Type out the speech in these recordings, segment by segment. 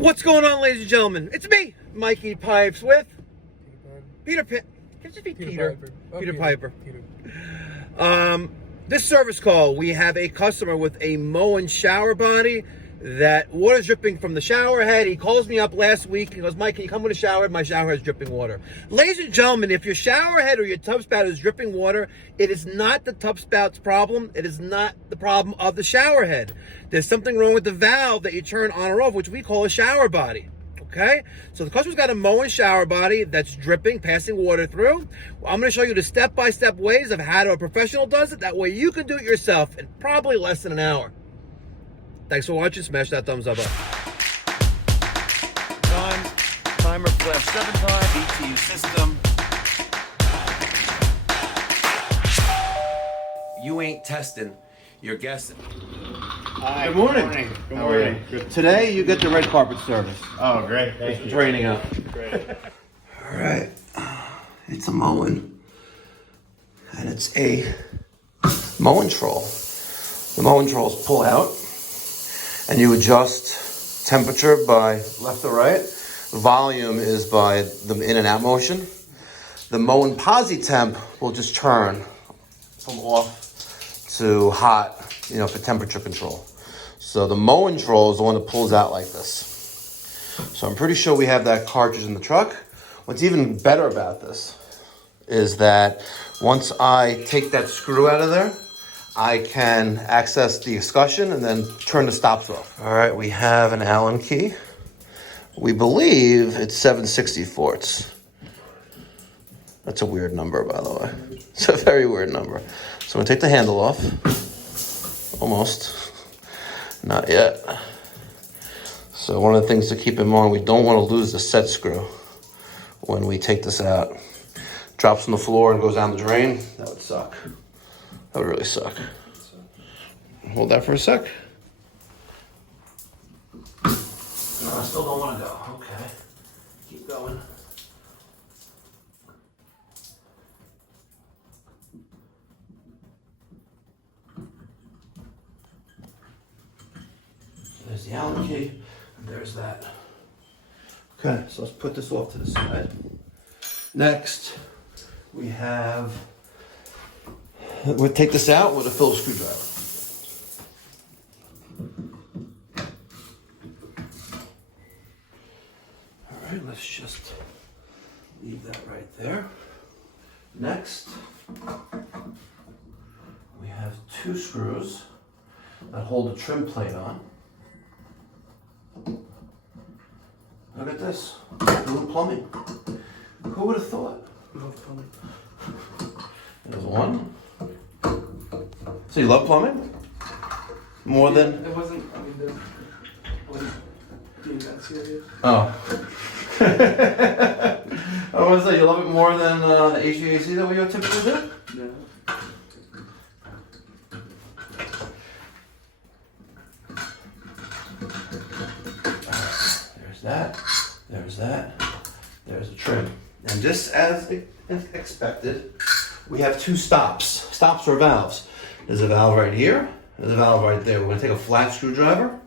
What's going on, ladies and gentlemen? It's me, Mikey Pipes, with Peter Can it just be Peter? Peter Piper. This service call, we have a customer with a Moen shower body that water's dripping from the shower head. He calls me up last week. He goes, Mike, can you come in the shower? My shower head's dripping water. Ladies and gentlemen, if your shower head or your tub spout is dripping water, it is not the tub spout's problem. It is not the problem of the shower head. There's something wrong with the valve that you turn on or off, which we call a shower body. Okay, so the customer's got a Moen shower body that's dripping, passing water through. Well, I'm going to show you the step-by-step ways of how a professional does it. That way you can do it yourself in probably less than an hour. Thanks for watching. Smash that thumbs up. Timer flash 7 time, BTU system. You ain't testing, you're guessing. Hi, Good morning. Good How are morning. you? Today you get the red carpet service. Oh, great. Thank It's you. raining out. Great. All right. It's a Moen. And it's a Moen troll. The Moen trolls pull out. And you adjust temperature by left or right. Volume is by the in and out motion. The Moen Posi Temp will just turn from off to hot, for temperature control. So the Moen troll is the one that pulls out like this. So I'm pretty sure we have that cartridge in the truck. What's even better about this is that once I take that screw out of there, I can access the escutcheon and then turn the stops off. All right, we have an Allen key. We believe it's 7/64. That's a weird number, by the way. It's a very weird number. So I'm gonna take the handle off. Almost. Not yet. So one of the things to keep in mind, we don't want to lose the set screw when we take this out. Drops on the floor and goes down the drain. That would suck. That would really suck. Hold that for a sec. No, I still don't want to go. Okay. Keep going. There's the Allen key, and there's that. Okay, so let's put this off to the side. Next, we'll take this out with a Phillips screwdriver. All right, let's just leave that right there. Next, we have 2 screws that hold the trim plate on. Look at this, doing plumbing. Who would have thought? Love plumbing. There's one. So you love plumbing? More than? It wasn't, I wasn't being that serious. Oh. I want to say, you love it more than the HVAC that we typically do? No. There's that. There's that. There's the trim. And just as expected, we have 2 stops. Stops are valves. There's a valve right here. There's a valve right there. We're going to take a flat screwdriver.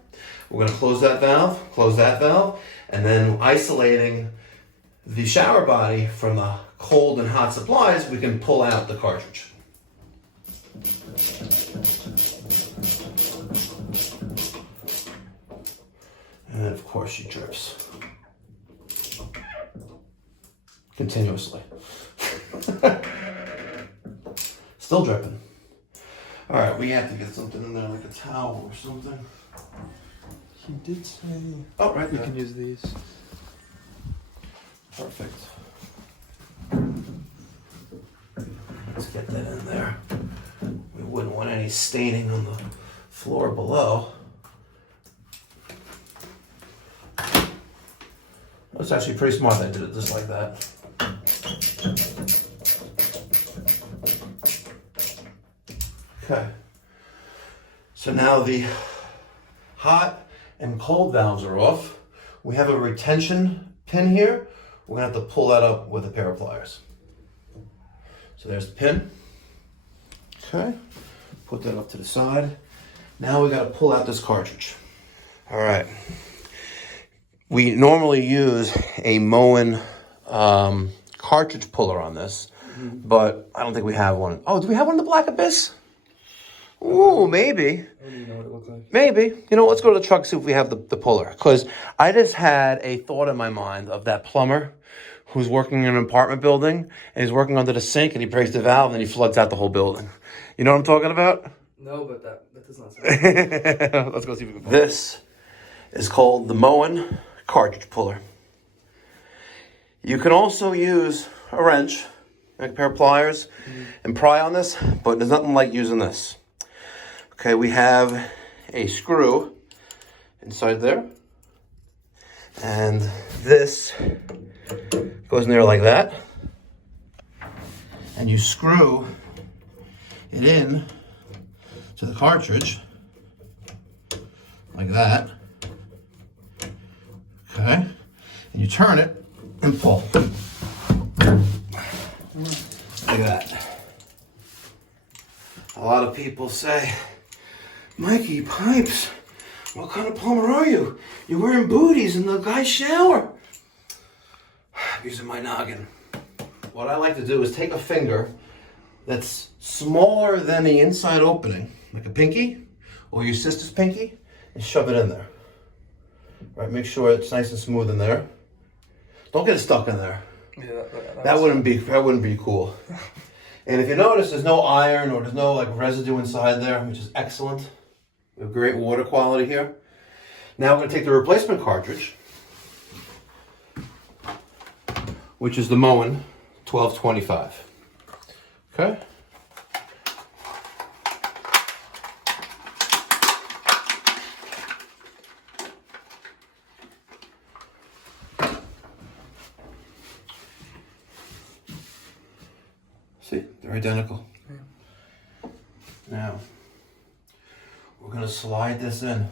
We're going to close that valve, and then isolating the shower body from the cold and hot supplies, we can pull out the cartridge. And then, of course, she drips. Continuously. Still dripping. All right, we have to get something in there, like a towel or something. He did say Oh, right we there. can use these. Perfect. Let's get that in there. We wouldn't want any staining on the floor below. That's actually pretty smart they did it just like that. Okay. So now the hot and cold valves are off. We have a retention pin here. We're gonna have to pull that up with a pair of pliers. So there's the pin. Okay. Put that up to the side. Now we gotta pull out this cartridge. All right. We normally use a Moen cartridge puller on this, but I don't think we have one. Oh, do we have one in the Black Abyss? Ooh, maybe. I don't even know what it looks like. Maybe. You know, let's go to the truck, see if we have the puller. Because I just had a thought in my mind of that plumber who's working in an apartment building, and he's working under the sink, and he breaks the valve, and he floods out the whole building. You know what I'm talking about? No, but that does not sound Let's go see if we can find it. This is called the Moen cartridge puller. You can also use a wrench, like a pair of pliers, and pry on this, but there's nothing like using this. Okay, we have a screw inside there, and this goes in there like that, and you screw it in to the cartridge like that. Okay, and you turn it and pull like that. A lot of people say, Mikey Pipes, what kind of plumber are you? You're wearing booties in the guy's shower. Using my noggin. What I like to do is take a finger that's smaller than the inside opening, like a pinky or your sister's pinky, and shove it in there. Right, make sure it's nice and smooth in there. Don't get it stuck in there. Yeah, That wouldn't be cool. And if you notice, there's no iron or there's no like residue inside there, which is excellent. We have great water quality here. Now we're going to take the replacement cartridge, which is the Moen 1225. Okay. See, they're identical. Yeah. Now, we're going to slide this in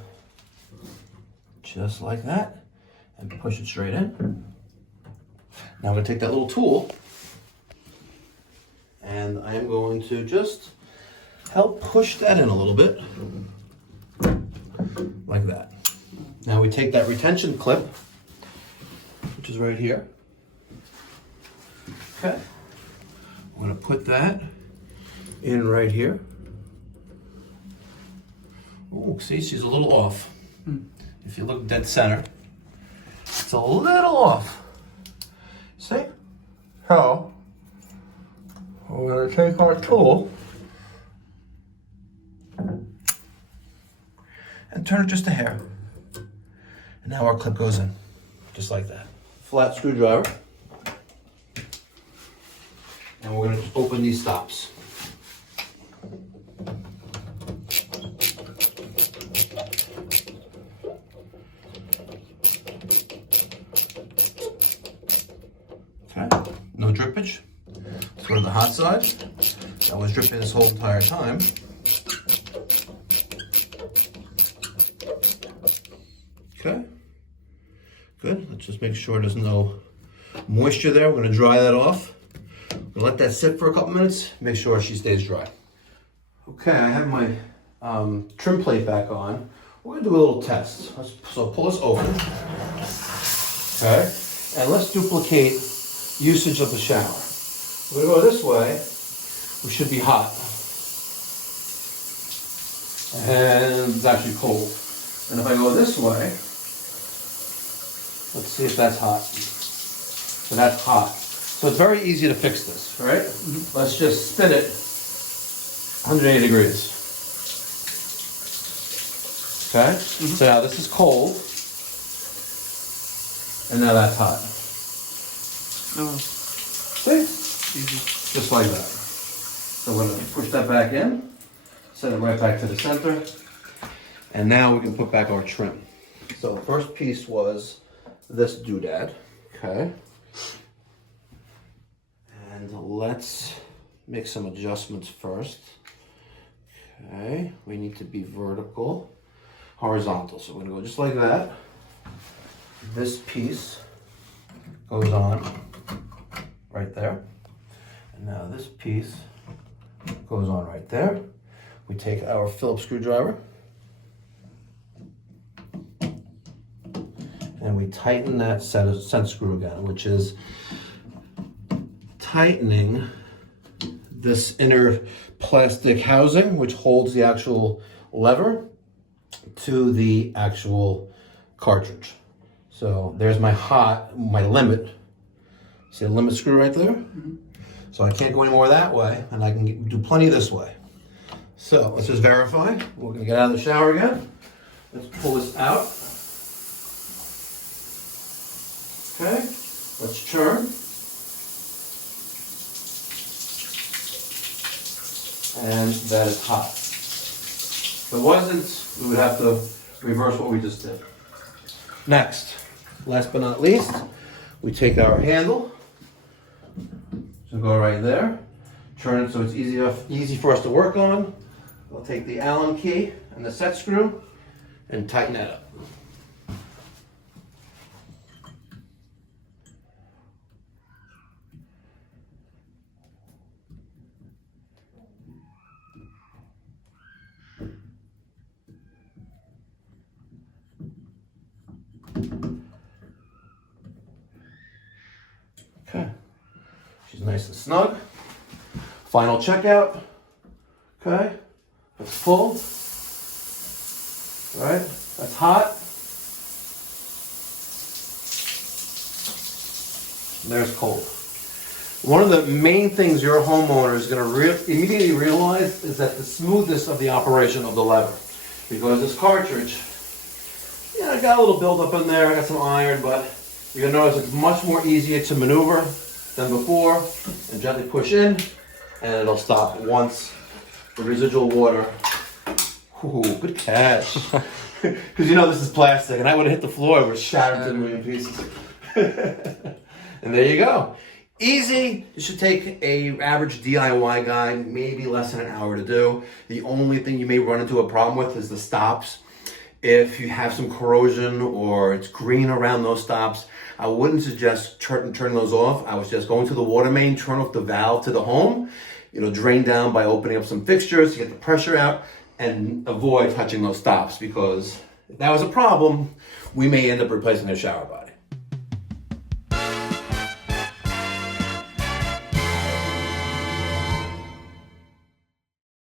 just like that and push it straight in. Now I'm going to take that little tool and I am going to just help push that in a little bit like that. Now we take that retention clip, which is right here. Okay. I'm going to put that in right here. Oh, see, she's a little off. If you look dead center, it's a little off. See? So, we're going to take our tool and turn it just a hair. And now our clip goes in, just like that. Flat screwdriver. And we're going to open these stops. Okay, no drippage. Let's go to the hot side. That was dripping this whole entire time. Okay, good. Let's just make sure there's no moisture there. We're going to dry that off. We'll let that sit for a couple minutes, make sure she stays dry. Okay, I have my trim plate back on. We're gonna do a little test. So pull this over. Okay, and let's duplicate usage of the shower. We're gonna go this way, we should be hot. And it's actually cold. And if I go this way, let's see if that's hot. So that's hot. So it's very easy to fix this, right? Mm-hmm. Let's just spin it 180 degrees. Okay? Mm-hmm. So now this is cold. And now that's hot. Oh. See? Easy. Just like that. So we're going to push that back in. Set it right back to the center. And now we can put back our trim. So the first piece was this doodad. Okay? And let's make some adjustments first. Okay, we need to be vertical, horizontal. So we're gonna go just like that. This piece goes on right there. And now this piece goes on right there. We take our Phillips screwdriver and we tighten that center screw again, which is tightening this inner plastic housing, which holds the actual lever to the actual cartridge. So there's my limit. See the limit screw right there? Mm-hmm. So I can't go any more that way, and I can do plenty this way. So let's just verify. We're gonna get out of the shower again. Let's pull this out. Okay, let's turn. And that is hot. If it wasn't, we would have to reverse what we just did. Next, last but not least, we take our handle. So go right there. Turn it so it's easy for us to work on. We'll take the Allen key and the set screw and tighten that up. Okay, she's nice and snug. Final checkout. Okay, let's pull. All right, that's hot. There's cold. One of the main things your homeowner is going to immediately realize is that the smoothness of the operation of the lever. Because this cartridge, yeah, I got a little buildup in there, I got some iron, but you're going to notice it's much more easier to maneuver than before. And gently push in, and it'll stop once the residual water. Ooh, good catch. Because you know this is plastic, and I would have hit the floor, it would have shattered to a million pieces. And there you go. Easy. It should take a average DIY guy maybe less than an hour to do. The only thing you may run into a problem with is the stops. If you have some corrosion or it's green around those stops, I wouldn't suggest turning those off. I would suggest going to the water main, turn off the valve to the home. It'll drain down by opening up some fixtures to get the pressure out and avoid touching those stops, because if that was a problem, we may end up replacing the shower body.